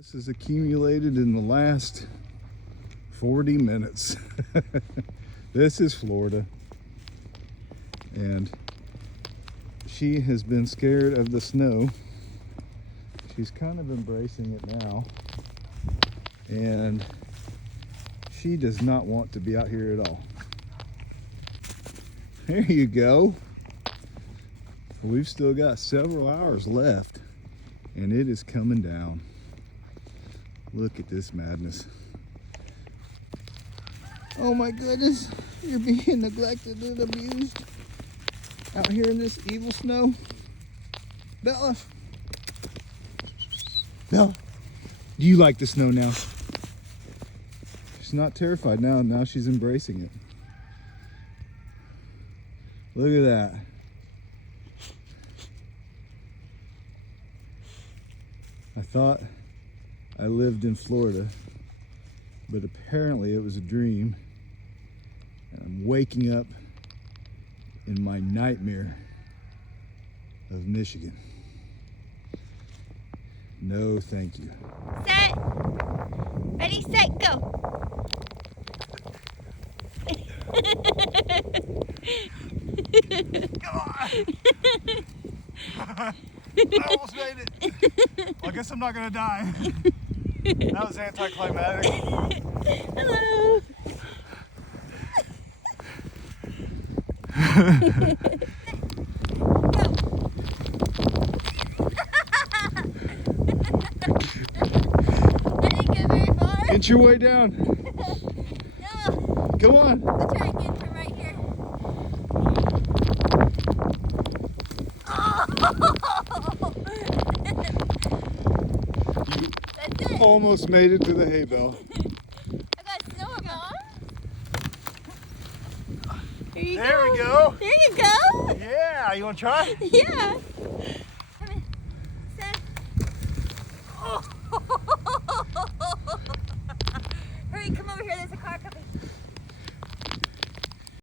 This is accumulated in the last 40 minutes. This is Florida. And she has been scared of the snow. She's kind of embracing it now. And she does not want to be out here at all. There you go. We've still got several hours left and it is coming down. Look at this madness. Oh my goodness, you're being neglected and abused out here in this evil snow. Bella. Bella, do you like the snow now? She's not terrified now. Now she's embracing it. Look at that. I thought I lived in Florida, but apparently it was a dream. And I'm waking up in my nightmare of Michigan. No, thank you. Set. Ready, set, go. Come on! I almost made it. Well, I guess I'm not gonna die. That was anticlimactic. Hello. I didn't get very far. Get your way down. No. Come on. I'll try again from right here. That's it. Almost made it to the hay bale. I got snow on my arm. There you There go. we go. There you go. Yeah, you wanna try? Yeah.